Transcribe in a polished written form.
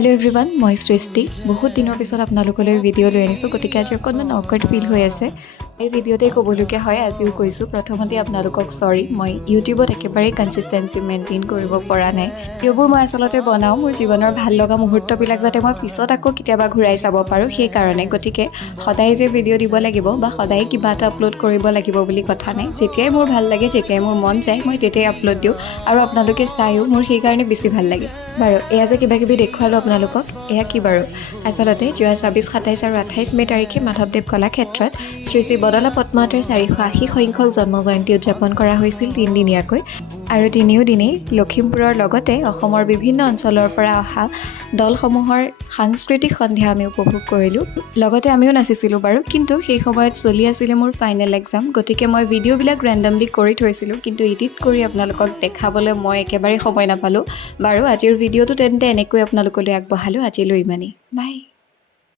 Hello' everyone, মই সৃষ্টি। বহুত দিনৰ পিছত আপোনালোকলৈ ভিডিঅ' লৈ আনিছোঁ, গতিকে আজি অকণমান অকৱাৰ্ড ফিল হৈ আছে। এই ভিডিঅ'তে ক'বলগীয়া হয়, আজিও কৈছোঁ। প্ৰথমতে আপোনালোকক চৰি, মই ইউটিউবত একেবাৰেই কনচিষ্টেঞ্চি মেইনটেইন কৰিব পৰা নাই। ভিডিঅ'বোৰ মই আচলতে বনাওঁ মোৰ জীৱনৰ ভাল লগা মুহূৰ্তবিলাক যাতে মই পিছত আকৌ কেতিয়াবা ঘূৰাই চাব পাৰোঁ, সেইকাৰণে। গতিকে সদায় যে ভিডিঅ' দিব লাগিব বা সদায় কিবা এটা আপলোড কৰিব লাগিব বুলি কথা নাই। যেতিয়াই মোৰ ভাল লাগে, যেতিয়াই মোৰ মন যায়, মই তেতিয়াই আপলোড দিওঁ আৰু আপোনালোকে চায়ো, মোৰ সেইকাৰণে বেছি ভাল লাগে। বাৰু, এয়া যে কিবাকিবি দেখুৱালোঁ আপোনালোকক, এয়া কি বাৰু? আচলতে যোৱা 26, 27 আৰু 28 মে' তাৰিখে মাধৱদেৱ কলাক্ষেত্ৰত শ্ৰী শ্ৰী বদলা পদ্মাৱতীৰ 480 সংখ্যক জন্ম জয়ন্তী উদযাপন কৰা হৈছিল তিনিদিনীয়াকৈ। আৰু তিনিওদিনেই লখিমপুৰৰ লগতে অসমৰ বিভিন্ন অঞ্চলৰ পৰা অহা দলসমূহৰ সাংস্কৃতিক সন্ধ্যা আমি উপভোগ কৰিলোঁ। লগতে আমিও নাচিছিলোঁ বাৰু, কিন্তু সেই সময়ত চলি আছিলে মোৰ ফাইনেল এক্সাম। গতিকে মই ভিডিঅ'বিলাক ৰেণ্ডমলি কৰি থৈছিলোঁ, কিন্তু এডিট কৰি আপোনালোকক দেখাবলৈ মই একেবাৰে সময় নাপালোঁ। বাৰু, আজিৰ ভিডিঅ'টো তেন্তে এনেকৈ আপোনালোকলৈ আগবঢ়ালোঁ। আজিলৈ ইমানেই, বাই।